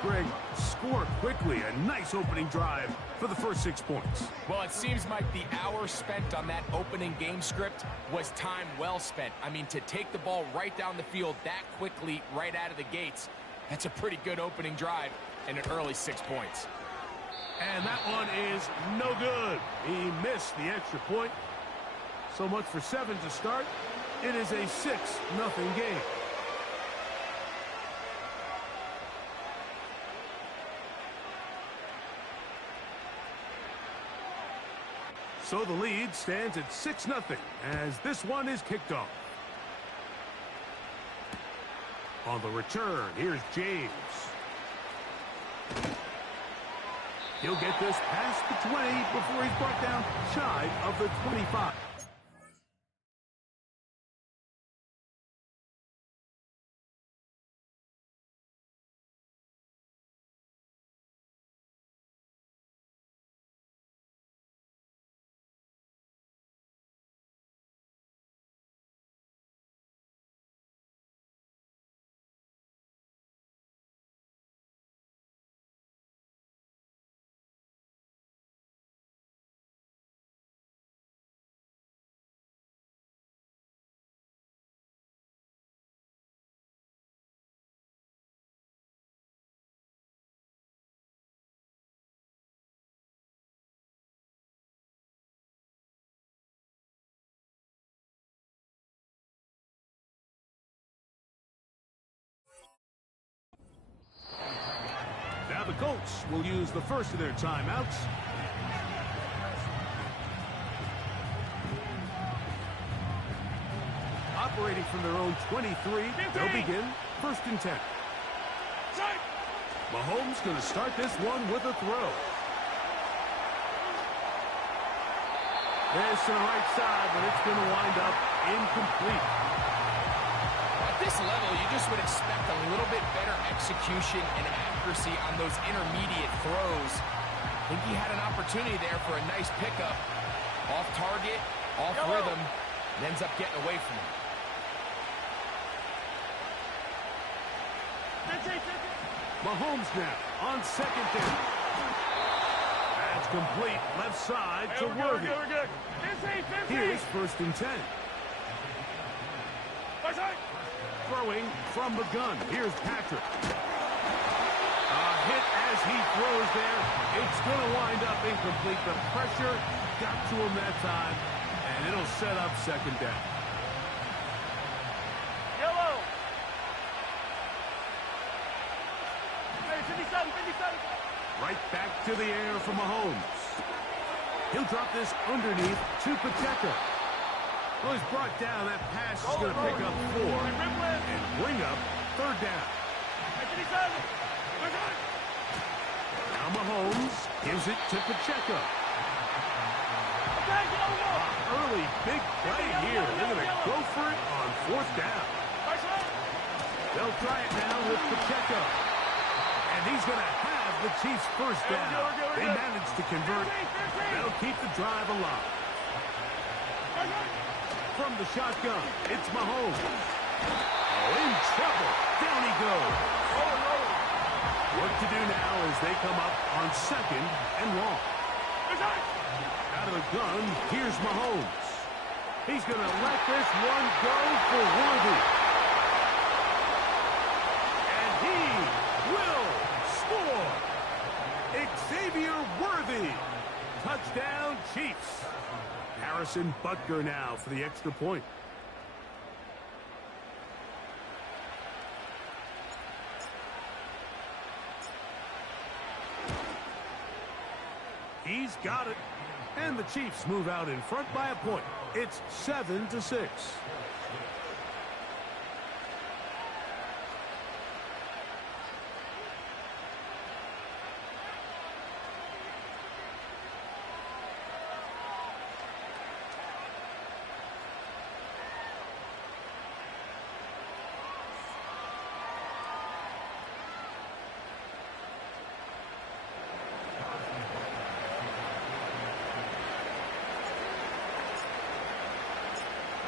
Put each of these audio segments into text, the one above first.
Greg, score quickly. A nice opening drive for the first 6 points. Well, it seems like the hour spent on that opening game script was time well spent. I mean, to take the ball right down the field that quickly right out of the gates, that's a pretty good opening drive and an early 6 points. And that one is no good. He missed the extra point. So much for 7 to start. It is a 6-0 game. So the lead stands at 6-0 as this one is kicked off. On the return, here's James. He'll get this past the 20 before he's brought down shy of the 25. Now the Colts will use the first of their timeouts. Operating from their own 23, they'll begin 1st and 10. Mahomes going to start this one with a throw. There's to the right side, but it's going to wind up incomplete. At this level, you just would expect a little bit better execution and accuracy on those intermediate throws. I think he had an opportunity there for a nice pickup. Off target, off rhythm, and ends up getting away from him. Mahomes now on 2nd down. That's complete left side to Worthy. Here's 1st and 10. Throwing from the gun. Here's Patrick. A hit as he throws there. It's going to wind up incomplete. The pressure got to him that time, and it'll set up 2nd down. Yellow. 57. Right back to the air for Mahomes. He'll drop this underneath to Pacheco. Well, he's brought down. That pass is going to pick up 4 and bring up 3rd down. Now Mahomes gives it to Pacheco. Early big play here. They're going to go for it on 4th down. They'll try it now with Pacheco. And he's going to have the Chiefs' 1st down. They managed to convert. They'll keep the drive alive. From the shotgun, it's Mahomes. Oh, in trouble. Down he goes. Work to do now as they come up on 2nd and long. Out of the gun, here's Mahomes. He's going to let this one go for Worthy. And he will score. Xavier Worthy. Touchdown, Chiefs. Harrison Butker now for the extra point. He's got it. And the Chiefs move out in front by a point. It's 7-6.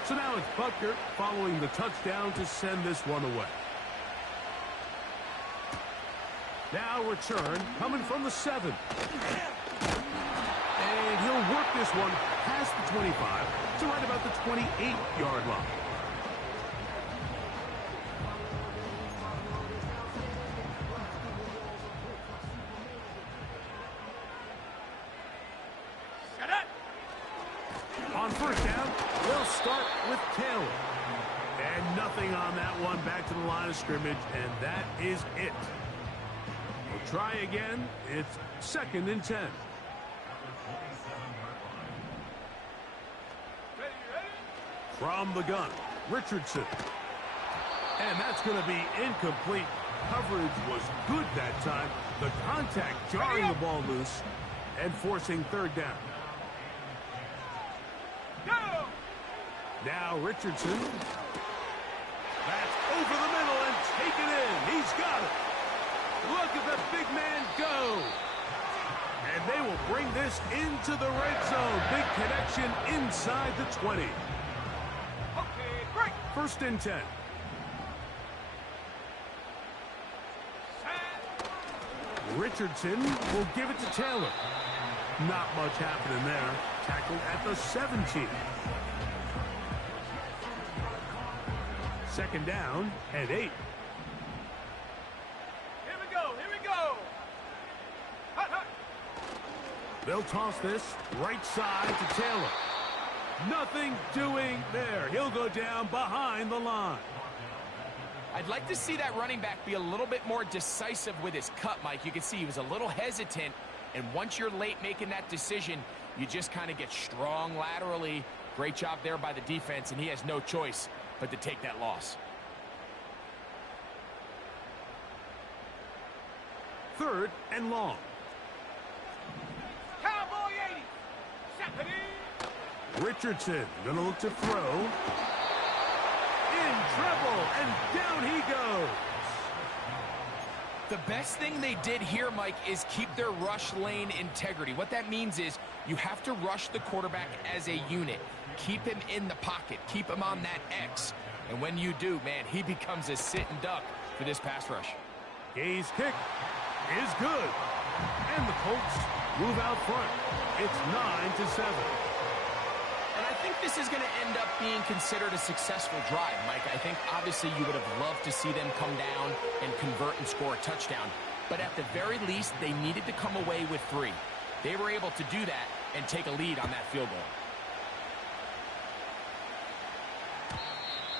So now it's Butker following the touchdown to send this one away. Now return coming from the 7. And he'll work this one past the 25 to right about the 28-yard line. On first down, they'll start with Taylor. And nothing on that one, back to the line of scrimmage, and that is it. We'll try again. It's 2nd and 10. From the gun, Richardson. And that's going to be incomplete. Coverage was good that time. The contact jarring the ball loose and forcing 3rd down. Go! Now Richardson. That's over the middle and taken in. He's got it. Look at the big man go. And they will bring this into the red zone. Big connection inside the 20. Okay, great. 1st and 10. Richardson will give it to Taylor. Not much happening there. Tackled at the 17. 2nd down and 8. Here we go, here we go. Hut, hut. They'll toss this right side to Taylor. Nothing doing there. He'll go down behind the line. I'd like to see that running back be a little bit more decisive with his cut, Mike. You can see he was a little hesitant, and once you're late making that decision, you just kind of get strong laterally. Great job there by the defense, and he has no choice but to take that loss. 3rd and long. Cowboy 80. Richardson gonna look to throw. In trouble, and down he goes. The best thing they did here, Mike, is keep their rush lane integrity. What that means is you have to rush the quarterback as a unit. Keep him in the pocket. Keep him on that X. And when you do, man, he becomes a sit and duck for this pass rush. Gay's kick is good. And the Colts move out front. It's 9-7. And I think this is going to end up being considered a successful drive, Mike. I think obviously you would have loved to see them come down and convert and score a touchdown. But at the very least, they needed to come away with 3. They were able to do that and take a lead on that field goal.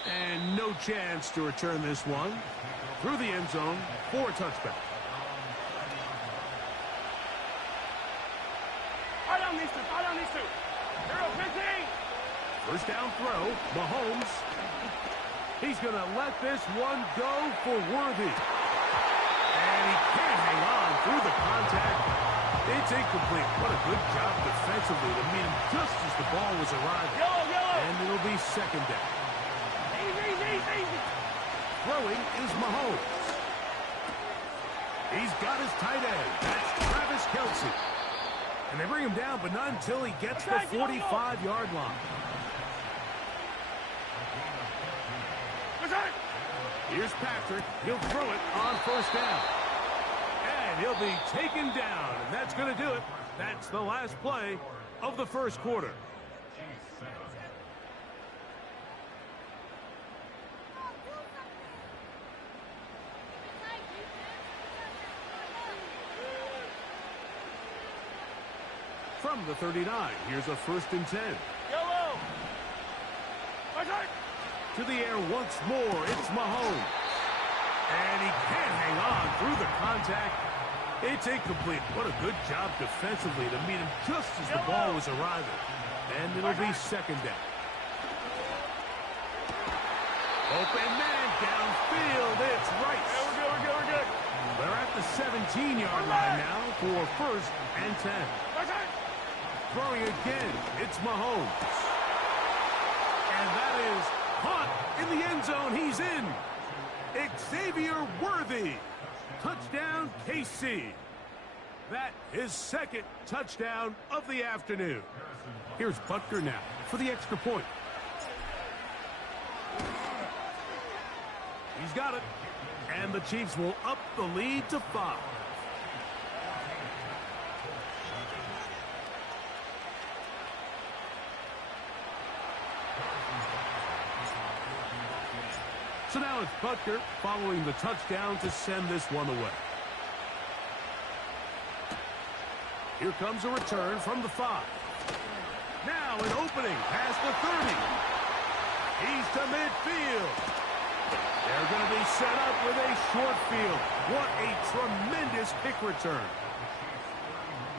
And no chance to return this one. Through the end zone for a touchback. Follow these two, follow these two. 0-15. First down throw, Mahomes. He's going to let this one go for Worthy. And he can't hang on through the contact. It's incomplete. What a good job defensively to meet him just as the ball was arriving. Yellow. And it'll be 2nd down. Easy. Throwing is Mahomes. He's got his tight end. That's Travis Kelce. And they bring him down, but not until he gets the 45-yard line. Here's Patrick. He'll throw it on 1st down. And he'll be taken down. And that's going to do it. That's the last play of the 1st quarter. From the 39, here's a 1st and 10. Yellow. To the air once more, it's Mahomes. And he can't hang on through the contact. It's incomplete. What a good job defensively to meet him just as the ball was arriving. And it'll be 2nd down. Open man downfield. It's Rice. We're good. They're at the 17-yard line now for 1st and 10. Throwing again, it's Mahomes. And that is caught in the end zone. He's in. Xavier Worthy. Touchdown, KC. That is 2nd touchdown of the afternoon. Here's Butker now for the extra point. He's got it. And the Chiefs will up the lead to 5. So now it's Butker following the touchdown to send this one away. Here comes a return from the 5. Now an opening past the 30. He's to midfield. They're going to be set up with a short field. What a tremendous kick return.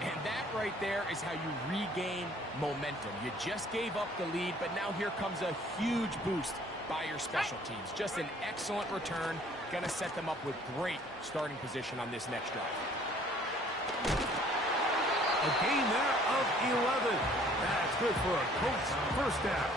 And that right there is how you regain momentum. You just gave up the lead, but now here comes a huge boost by your special teams. Just an excellent return. Going to set them up with great starting position on this next drive. A gain there of 11. That's good for a Colts first down.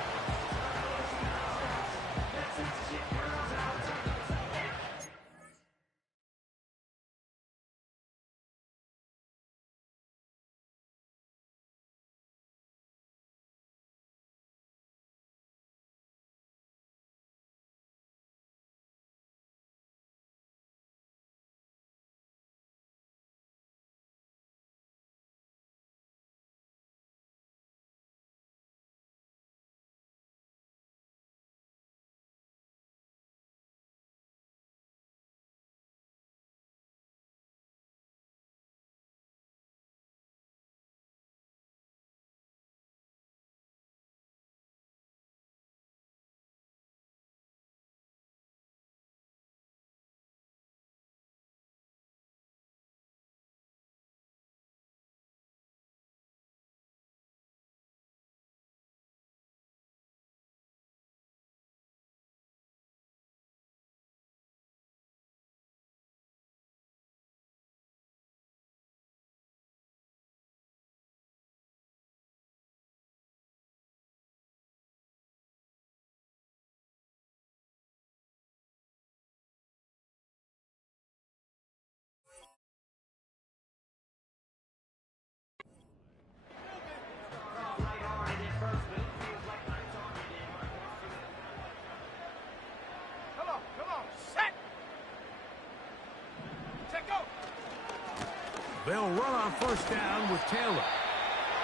They'll run on first down with Taylor.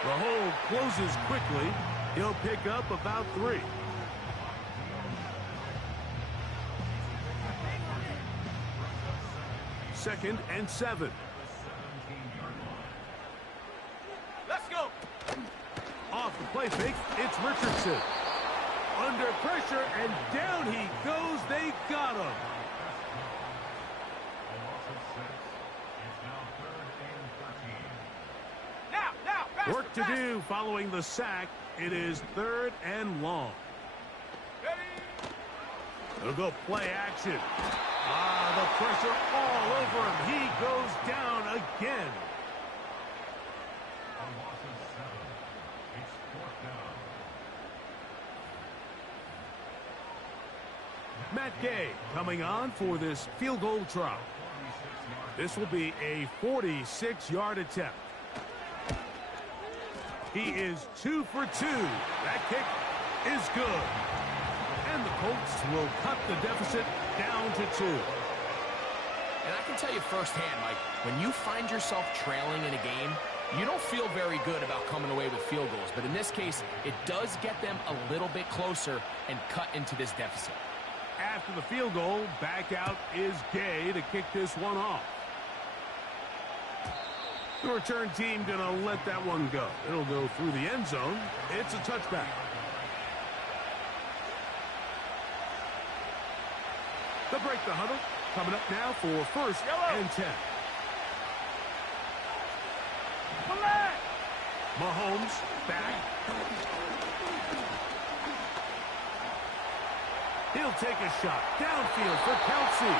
The hole closes quickly. He'll pick up about 3. Second and 7. Let's go. Off the play fake, it's Richardson. Under pressure, and down he goes. They got him. Work to do following the sack. It is 3rd and long. They'll go play action. The pressure all over him. He goes down again. Matt Gay coming on for this field goal try. This will be a 46-yard attempt. He is 2 for 2. That kick is good. And the Colts will cut the deficit down to 2. And I can tell you firsthand, Mike, when you find yourself trailing in a game, you don't feel very good about coming away with field goals. But in this case, it does get them a little bit closer and cut into this deficit. After the field goal, back out is Gay to kick this one off. The return team going to let that one go. It'll go through the end zone. It's a touchback. They'll break the huddle. Coming up now for 1st and 10. Mahomes back. He'll take a shot downfield for Kelsey.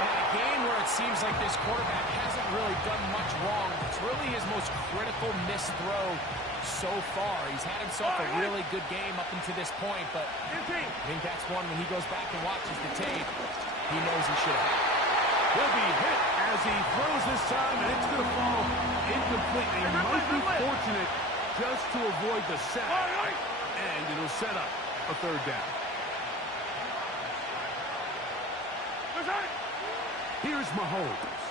In a game where it seems like this quarterback hasn't really done much wrong, it's really his most critical missed throw so far. He's had himself a really good game up until this point, but I think that's one when he goes back and watches the tape, he knows he should have. He'll be hit as he throws this time, and it's going to fall incomplete. They might be fortunate just to avoid the sack, and it'll set up a 3rd down. Here's Mahomes.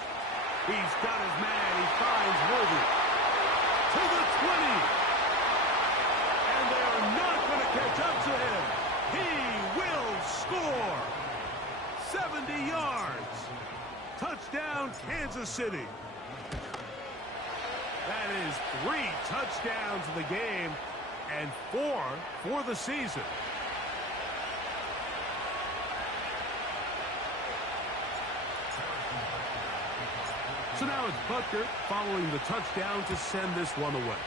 He's got his man. He finds Worthy. To the 20. And they are not going to catch up to him. He will score! 70 yards. Touchdown, Kansas City. That is 3 touchdowns in the game and 4 for the season. So now it's Butker following the touchdown to send this one away.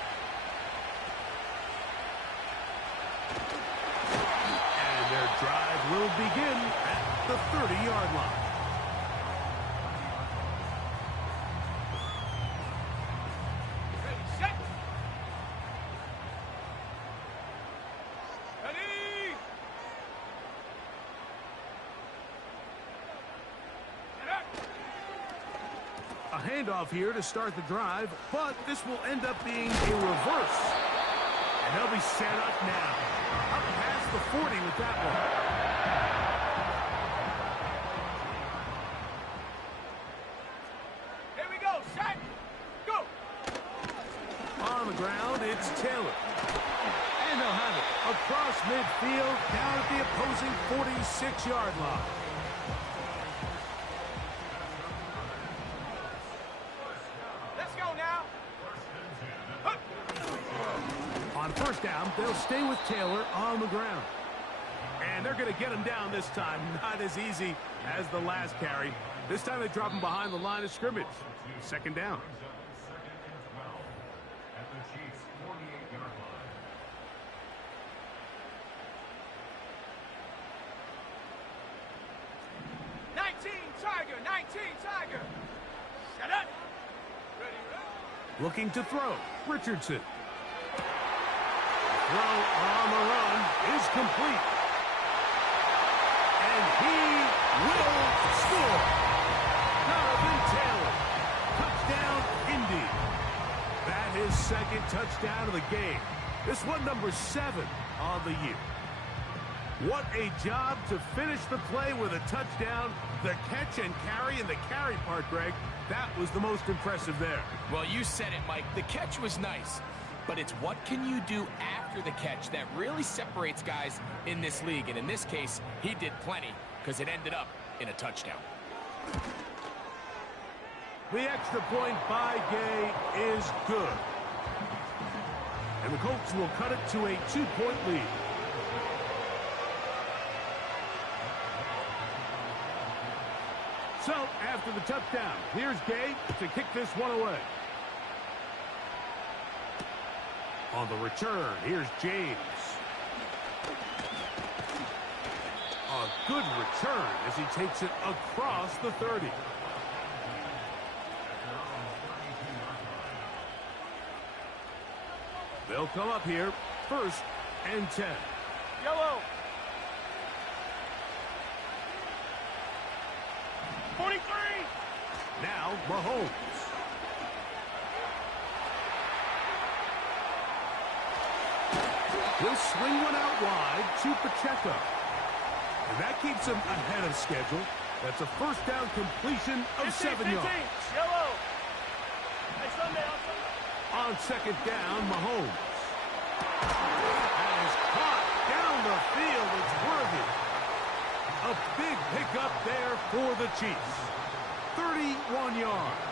And their drive will begin at the 30-yard line. Handoff here to start the drive, but this will end up being a reverse. And they'll be set up now. Up past the 40 with that one. Here we go, set, go. On the ground, it's Taylor. And they'll have it across midfield, down at the opposing 46-yard line. First down, they'll stay with Taylor on the ground. And they're going to get him down this time. Not as easy as the last carry. This time they drop him behind the line of scrimmage. Second down. At the Chiefs' 48-yard line. 19 Tiger. Set up. Ready. Looking to throw. Richardson. Throw on the run is complete. And he will score. Jonathan Taylor. Touchdown, Indy. That is second touchdown of the game. This one number 7 on the year. What a job to finish the play with a touchdown. The catch and carry, and the carry part, Greg, that was the most impressive there. Well, you said it, Mike. The catch was nice. But it's what can you do after the catch that really separates guys in this league. And in this case, he did plenty because it ended up in a touchdown. The extra point by Gay is good. And the Colts will cut it to a 2-point lead. So, after the touchdown, here's Gay to kick this one away. On the return, here's James. A good return as he takes it across the 30. They'll come up here, 1st and 10. Yellow. 43. Now, Mahomes. He'll swing one out wide to Pacheco. And that keeps him ahead of schedule. That's a first down completion of 7 yards. Yellow. Hey, Sunday. On second down, Mahomes. That is caught down the field. It's worthy. A big pickup there for the Chiefs. 31 yards.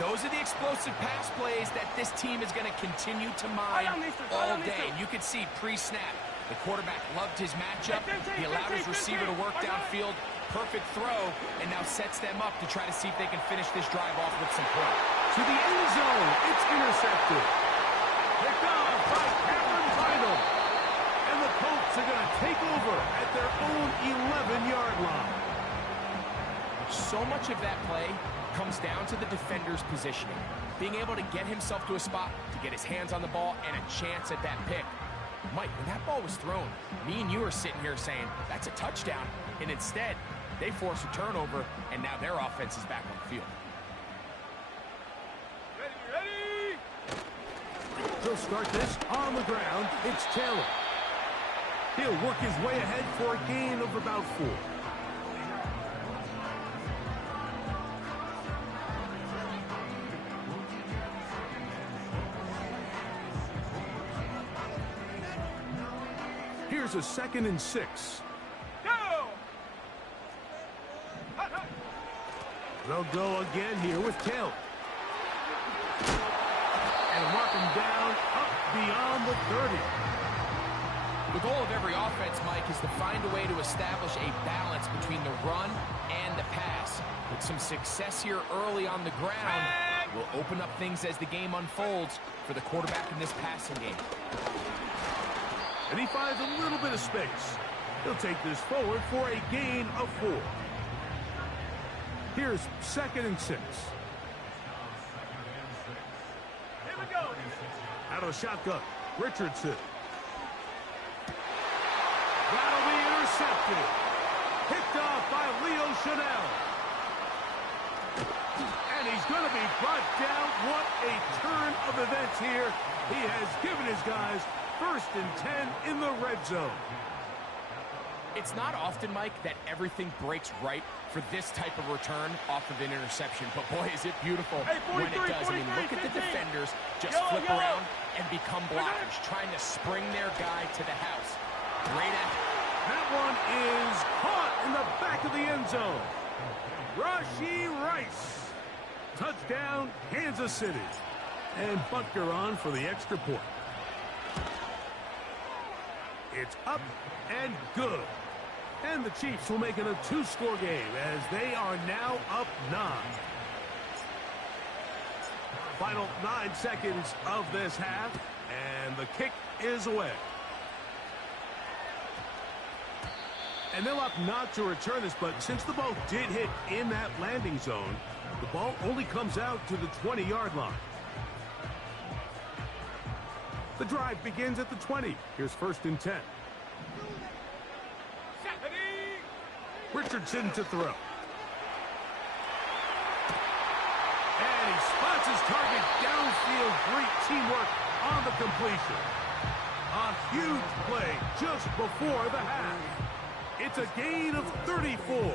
Those are the explosive pass plays that this team is going to continue to mine all day. And you can see pre-snap, the quarterback loved his matchup. He allowed his receiver to work downfield. Perfect throw, and now sets them up to try to see if they can finish this drive off with some points. To the end zone, it's intercepted. Picked off by Cameron Bynum. And the Colts are going to take over at their own 11-yard line. So much of that play comes down to the defender's positioning. Being able to get himself to a spot, to get his hands on the ball, and a chance at that pick. Mike, when that ball was thrown, me and you are sitting here saying, that's a touchdown. And instead, they force a turnover, and now their offense is back on the field. Ready. He'll start this on the ground. It's Taylor. He'll work his way ahead for a gain of about 4. Here's a 2nd and 6. Go! They'll go again here with Kell. And mark him down up beyond the 30. The goal of every offense, Mike, is to find a way to establish a balance between the run and the pass. With some success here early on the ground will open up things as the game unfolds for the quarterback in this passing game. And he finds a little bit of space. He'll take this forward for a gain of 4. Here's 2nd and 6. Here we go. Out of the shotgun, Richardson. That'll be intercepted. Picked off by Leo Chanel. And he's going to be brought down. What a turn of events here. He has given his guys 1st and 10 in the red zone. It's not often, Mike, that everything breaks right for this type of return off of an interception. But, boy, is it beautiful when it does. I mean, look at the defenders just flip around and become blockers, trying to spring their guy to the house. Great effort. That one is caught in the back of the end zone. Rashee Rice. Touchdown, Kansas City. And Butker on for the extra point. It's up and good. And the Chiefs will make it a 2-score game as they are now up 9. Final 9 seconds of this half, and the kick is away. And they'll opt not to return this, but since the ball did hit in that landing zone, the ball only comes out to the 20-yard line. The drive begins at the 20. Here's 1st and 10. Richardson to throw. And he spots his target downfield. Great teamwork on the completion. A huge play just before the half. It's a gain of 34.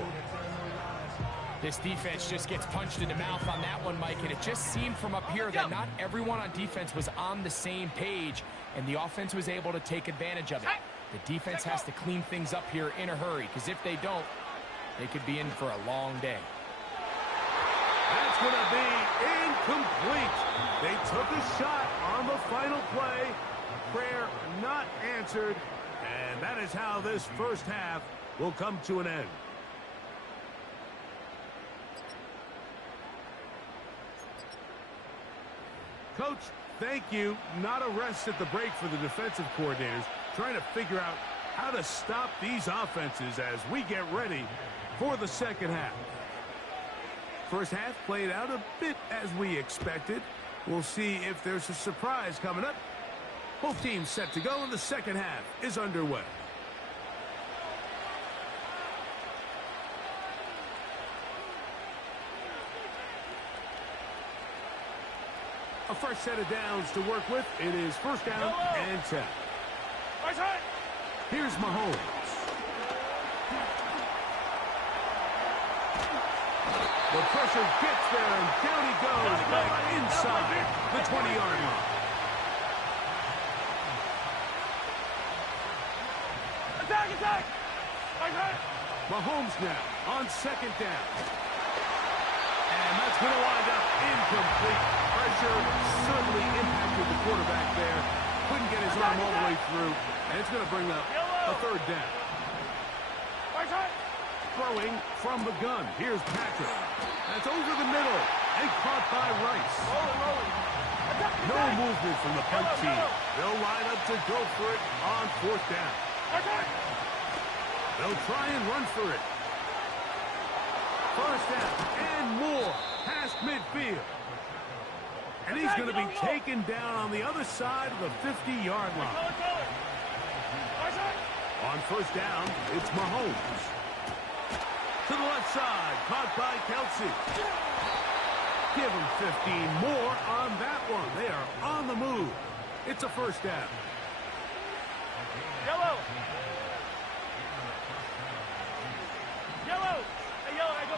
This defense just gets punched in the mouth on that one, Mike, and it just seemed from up here that not everyone on defense was on the same page, and the offense was able to take advantage of it. The defense has to clean things up here in a hurry, because if they don't, they could be in for a long day. That's going to be incomplete. They took a shot on the final play. Prayer not answered, and that is how this first half will come to an end. Coach, thank you. Not a rest at the break for the defensive coordinators, trying to figure out how to stop these offenses as we get ready for the second half. First half played out a bit as we expected. We'll see if there's a surprise coming up. Both teams set to go, and the second half is underway. A fresh set of downs to work with. It is 1st down and 10. Here's Mahomes. The pressure gets there, and down he goes back inside the 20-yard line. Attack! Mahomes now on 2nd down. And that's going to wind up incomplete. Pressure certainly impacted the quarterback there. Couldn't get his arm all the way through, and it's going to bring up a 3rd down. Throwing from the gun. Here's Patrick. That's over the middle and caught by Rice. No movement from the punt team. They'll line up to go for it on 4th down. They'll try and run for it. 1st down and more past midfield. And he's going to be taken down on the other side of the 50-yard line. On 1st down, it's Mahomes. To the left side, caught by Kelsey. Give him 15 more on that one. They are on the move. It's a 1st down. Yellow. Hey, yellow. Hey, go.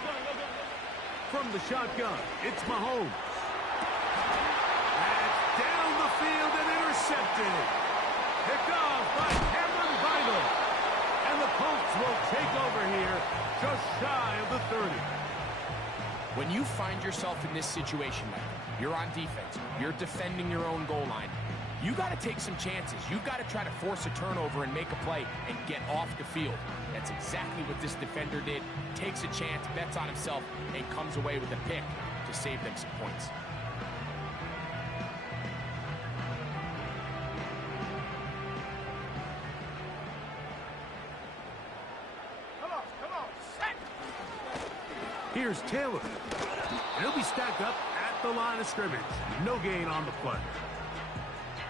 From the shotgun, it's Mahomes. That's down the field and intercepted. Picked off by Cameron vital. And the Colts will take over here just shy of the 30. When you find yourself in this situation, Mike, you're on defense, you're defending your own goal line, you got to take some chances. You got to try to force a turnover and make a play and get off the field. That's exactly what this defender did. Takes a chance, bets on himself, and comes away with a pick to save them some points. Here's Taylor. He'll be stacked up at the line of scrimmage. No gain on the play.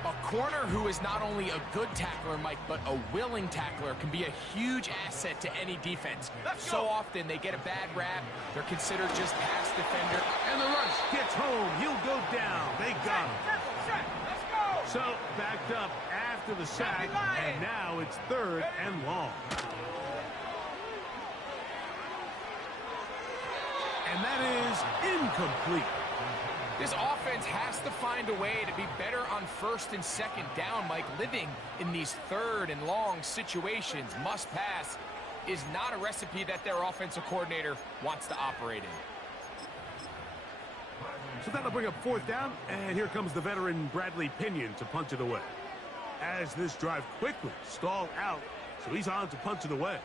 A corner who is not only a good tackler, Mike, but a willing tackler can be a huge asset to any defense. So often they get a bad rap. They're considered just pass defender. And the rush gets home. He'll go down. They got him. So backed up after the sack, and now it's 3rd and long. And that is incomplete. This offense has to find a way to be better on 1st and 2nd down, Mike. Living in these 3rd and long situations, must pass, is not a recipe that their offensive coordinator wants to operate in. So that'll bring up 4th down, and here comes the veteran Bradley Pinion to punch it away. As this drive quickly stalled out, so he's on to punch it away.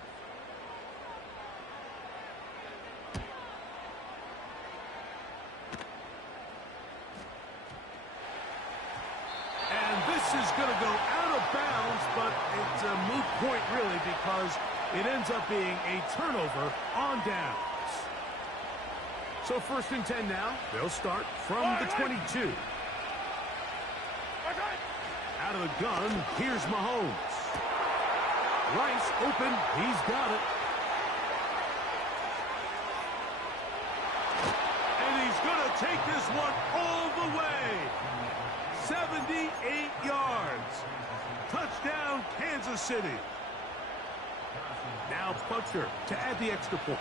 Is going to go out of bounds, but it's a moot point really because it ends up being a turnover on downs. So 1st and 10 now. They'll start from the 22. Out of the gun, here's Mahomes. Rice open, he's got it. And he's going to take this one all the way. 78 yards. Touchdown, Kansas City. Now Butker to add the extra point.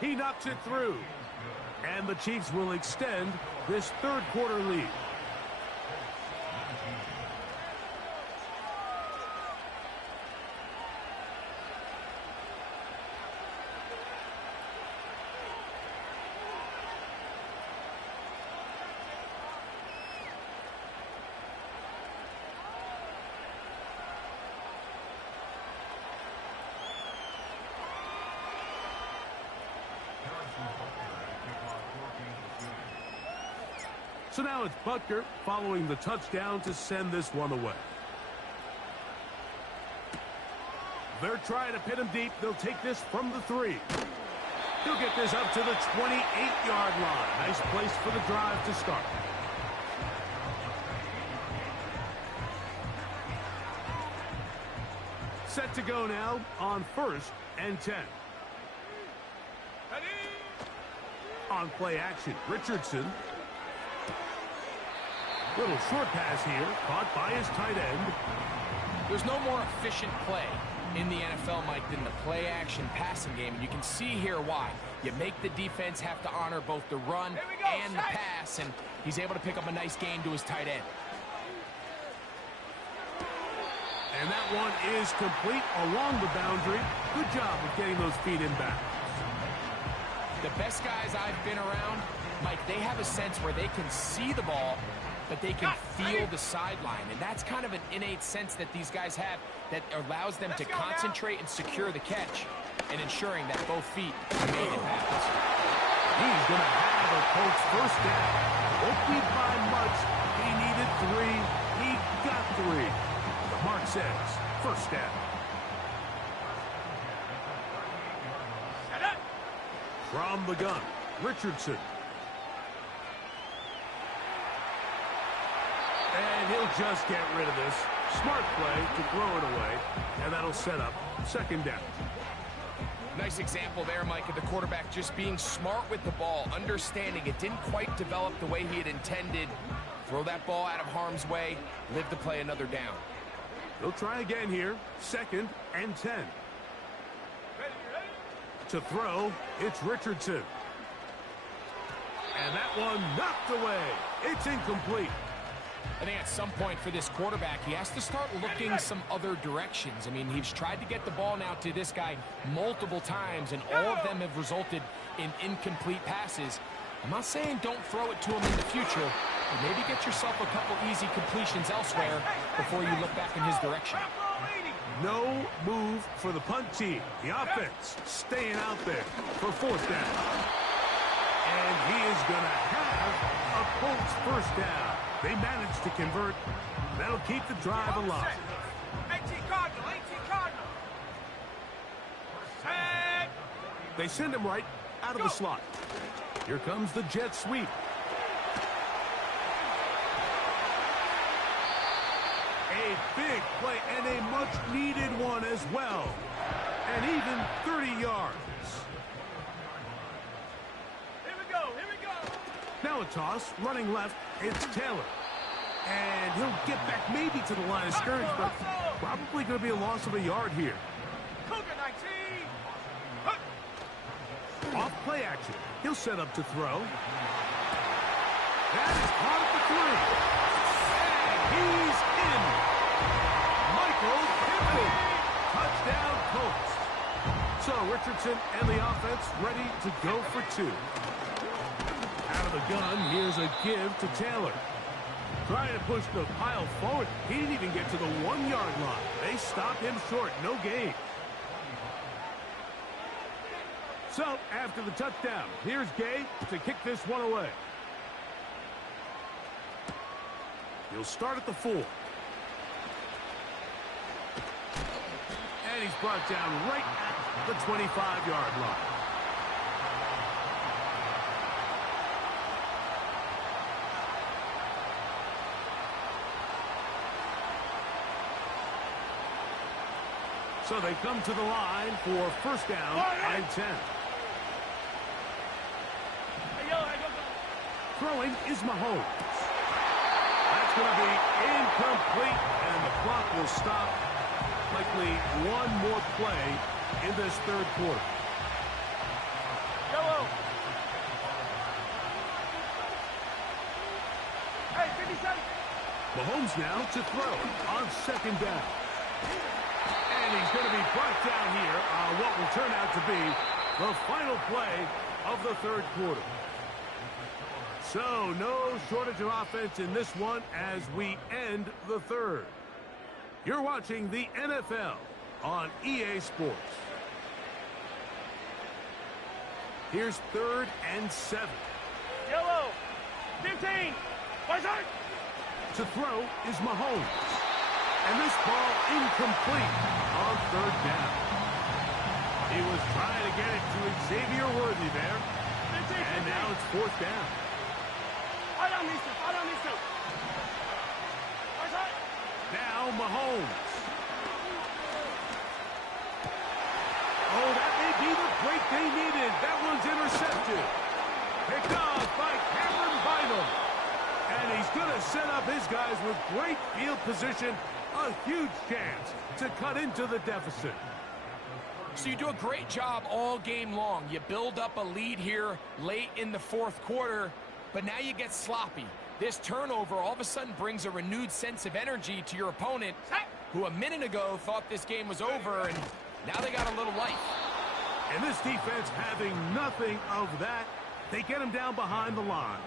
He knocks it through. And the Chiefs will extend this 3rd quarter lead. So now it's Butker following the touchdown to send this one away. They're trying to pin him deep. They'll take this from the 3. He'll get this up to the 28-yard line. Nice place for the drive to start. Set to go now on 1st and 10. On play action, Richardson. Little short pass here, caught by his tight end. There's no more efficient play in the NFL, Mike, than the play-action passing game, and you can see here why. You make the defense have to honor both the run and the pass, and he's able to pick up a nice gain to his tight end. And that one is complete along the boundary. Good job of getting those feet in bounds. The best guys I've been around, Mike, they have a sense where they can see the ball, but they can feel the sideline. And that's kind of an innate sense that these guys have that allows them to concentrate and secure the catch and ensuring that both feet are made in bounds. He's going to have a Colts 1st down. Won't be by much. He needed 3. He got 3. The mark says 1st down. From the gun, Richardson. And he'll just get rid of this. Smart play to throw it away, and that'll set up 2nd down. Nice example there, Mike, of the quarterback just being smart with the ball, understanding it didn't quite develop the way he had intended. Throw that ball out of harm's way, live to play another down. They'll try again here, 2nd and 10. To throw, it's Richardson. And that one knocked away. It's incomplete. I think at some point for this quarterback, he has to start looking some other directions. I mean, he's tried to get the ball now to this guy multiple times, and all of them have resulted in incomplete passes. I'm not saying don't throw it to him in the future, but maybe get yourself a couple easy completions elsewhere before you look back in his direction. No move for the punt team. The offense staying out there for fourth down. And he is going to have a Colts first down. They managed to convert. That'll keep the drive alive. 18 Cardinal, 18 Cardinal. Set. They send him right out of the slot. Here comes the jet sweep. A big play and a much-needed one as well. And even 30 yards. Here we go, here we go. Now a toss, running left, it's Taylor. And he'll get back maybe to the line of scrimmage, but probably going to be a loss of a yard here. Cougar 19. Off play action. He'll set up to throw. That is caught at the 3. And he's in. Michael Pittman. Touchdown Colts. So Richardson and the offense ready to go for 2. Out of the gun, here's a give to Taylor. Trying to push the pile forward. He didn't even get to the 1-yard line. They stopped him short. No gain. So, after the touchdown, here's Gay to kick this one away. He'll start at the 4. And he's brought down right at the 25-yard line. So they come to the line for first down and 10. Throwing is Mahomes. That's going to be incomplete, and the clock will stop. Likely one more play in this third quarter. Yellow. Hey, 50 seconds. Mahomes now to throw on second down. And he's going to be brought down here on what will turn out to be the final play of the third quarter. So, no shortage of offense in this one as we end the third. You're watching the NFL on EA Sports. Here's 3rd and 7. Yellow. 15. Buzzard. To throw is Mahomes. And this ball incomplete on 3rd down. He was trying to get it to Xavier Worthy there. And now it's 4th down. Now Mahomes. Oh, that may be the break they needed. That one's intercepted. Picked off by Cameron Bynum. And he's going to set up his guys with great field position. A huge chance to cut into the deficit. So you do a great job all game long. You build up a lead here late in the fourth quarter, but now you get sloppy. This turnover all of a sudden brings a renewed sense of energy to your opponent, who a minute ago thought this game was over, and now they got a little life. And this defense having nothing of that, they get him down behind the line.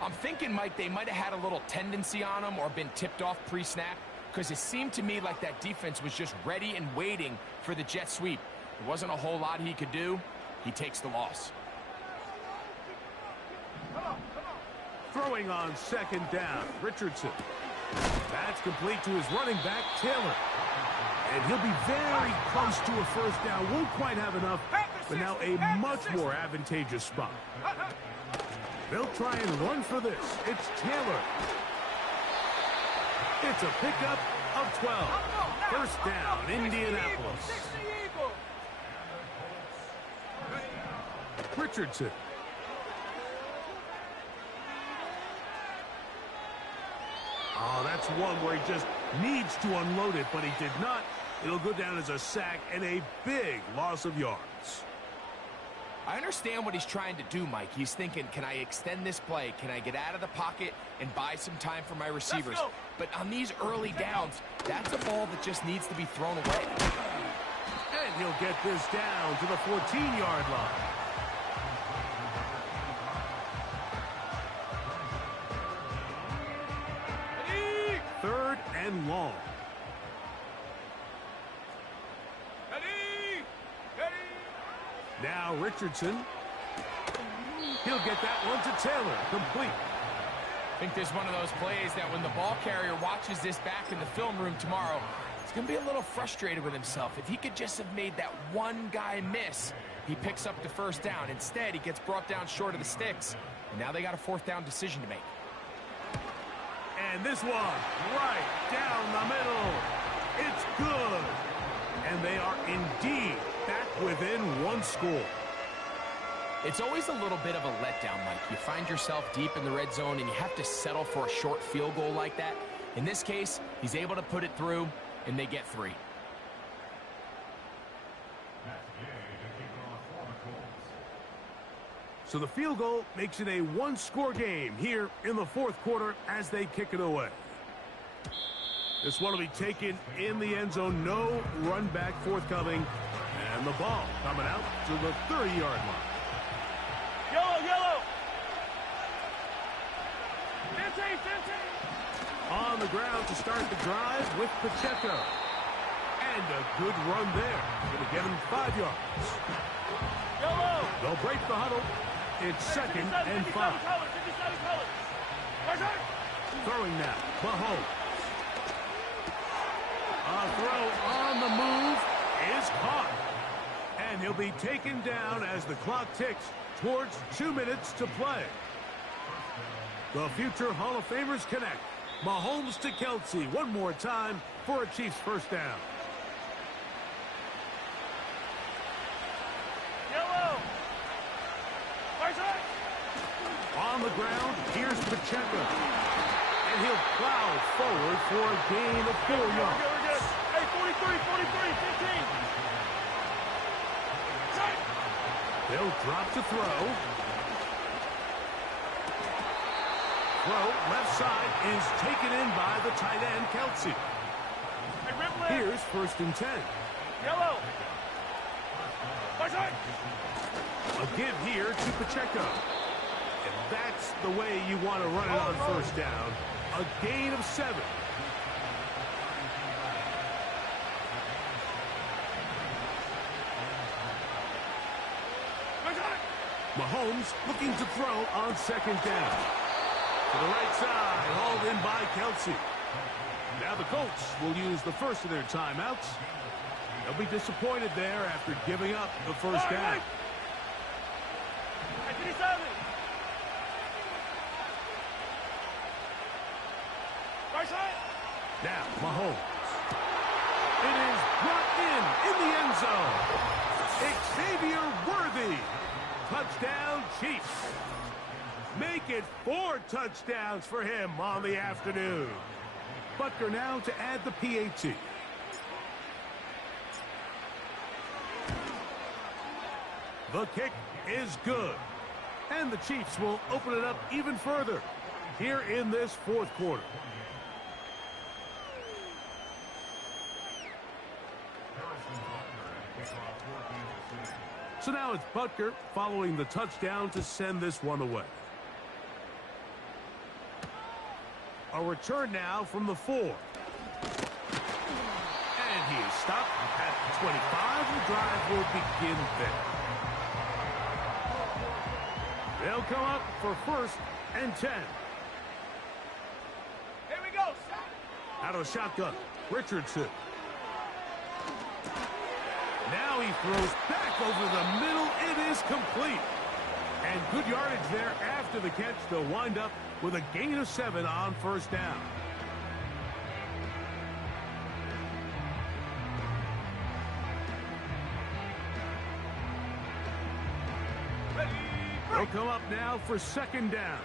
I'm thinking, Mike, they might have had a little tendency on him or been tipped off pre-snap, because it seemed to me like that defense was just ready and waiting for the jet sweep. There wasn't a whole lot he could do. He takes the loss. Throwing on second down, Richardson. That's complete to his running back, Taylor. And he'll be very close to a first down. Won't quite have enough, but now a much more advantageous spot. They'll try and run for this. It's Taylor. It's a pickup of 12. First down, Indianapolis. Richardson. Oh, that's one where he just needs to unload it, but he did not. It'll go down as a sack and a big loss of yards. I understand what he's trying to do, Mike. He's thinking, can I extend this play? Can I get out of the pocket and buy some time for my receivers? But on these early downs, that's a ball that just needs to be thrown away. And he'll get this down to the 14-yard line. Third and long. Now Richardson. He'll get that one to Taylor. Complete. I think there's one of those plays that when the ball carrier watches this back in the film room tomorrow, he's going to be a little frustrated with himself. If he could just have made that one guy miss, he picks up the first down. Instead, he gets brought down short of the sticks. And now they got a fourth down decision to make. And this one, right down the middle. It's good. And they are indeed back within one score. It's always a little bit of a letdown, Mike. You find yourself deep in the red zone, and you have to settle for a short field goal like that. In this case, he's able to put it through, and they get 3. So the field goal makes it a one-score game here in the fourth quarter as they kick it away. This one will be taken in the end zone. No run back forthcoming. And the ball coming out to the 30-yard line. Yellow, yellow. 15. On the ground to start the drive with Pacheco. And a good run there. Going to get him 5 yards. Yellow. They'll break the huddle. It's second and 5. 57 colors. Throwing now. Mahomes. A throw on the move is caught. And he'll be taken down as the clock ticks towards 2 minutes to play. The future Hall of Famers connect. Mahomes to Kelsey one more time for a Chiefs first down. Yellow. On the ground, here's Pacheco. And he'll plow forward for a gain of 4 yards. Hey, 43, 15. They'll drop to throw. Throw left side is taken in by the tight end, Kelsey. Here's first and 10. Yellow. A give here to Pacheco. And that's the way you want to run it on first down. A gain of 7. Mahomes looking to throw on second down. To the right side, hauled in by Kelsey. Now the Colts will use the first of their timeouts. They'll be disappointed there after giving up the first down. Now Mahomes. It is brought in the end zone. Xavier Worthy. Touchdown, Chiefs. Make it 4 touchdowns for him on the afternoon. Butker now to add the PAT. The kick is good. And the Chiefs will open it up even further here in this fourth quarter. So now it's Butker following the touchdown to send this one away. A return now from the 4. And he is stopped at the 25. The drive will begin there. They'll come up for first and 10. Here we go. Out of shotgun, Richardson. Now he throws back over the middle. It is complete. And good yardage there after the catch. They'll wind up with a gain of 7 on first down. They'll come up now for second down.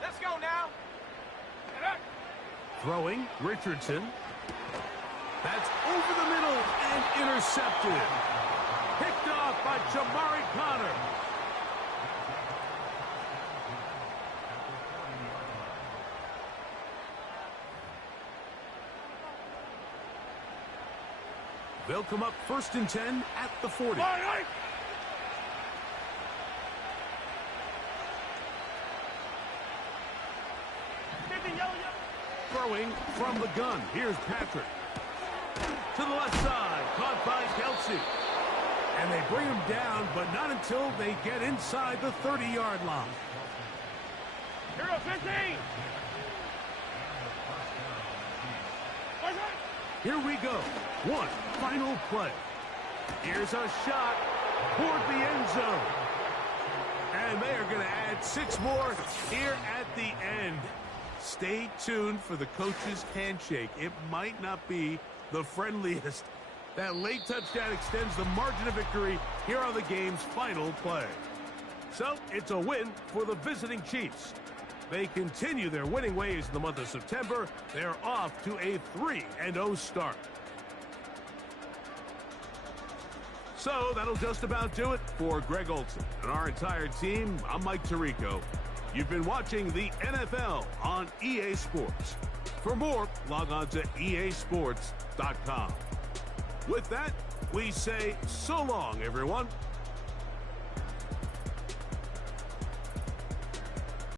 Let's go now. Throwing, Richardson. That's over the middle and intercepted. Picked off by Jamari Connor. They'll come up 1st and 10 at the 40. Throwing from the gun. Here's Patrick. To the left side. Caught by Kelsey. And they bring him down, but not until they get inside the 30-yard line. Hero 15. Here we go. One final play. Here's a shot toward the end zone. And they are going to add 6 more here at the end. Stay tuned for the coach's handshake. It might not be the friendliest. That late touchdown extends the margin of victory here on the game's final play. So it's a win for the visiting Chiefs. They continue their winning ways in the month of September. They're off to a 3-0 start. So that'll just about do it for Greg Olson and our entire team. I'm Mike Tirico. You've been watching the NFL on EA Sports. For more, log on to easports.com. With that, we say so long, everyone.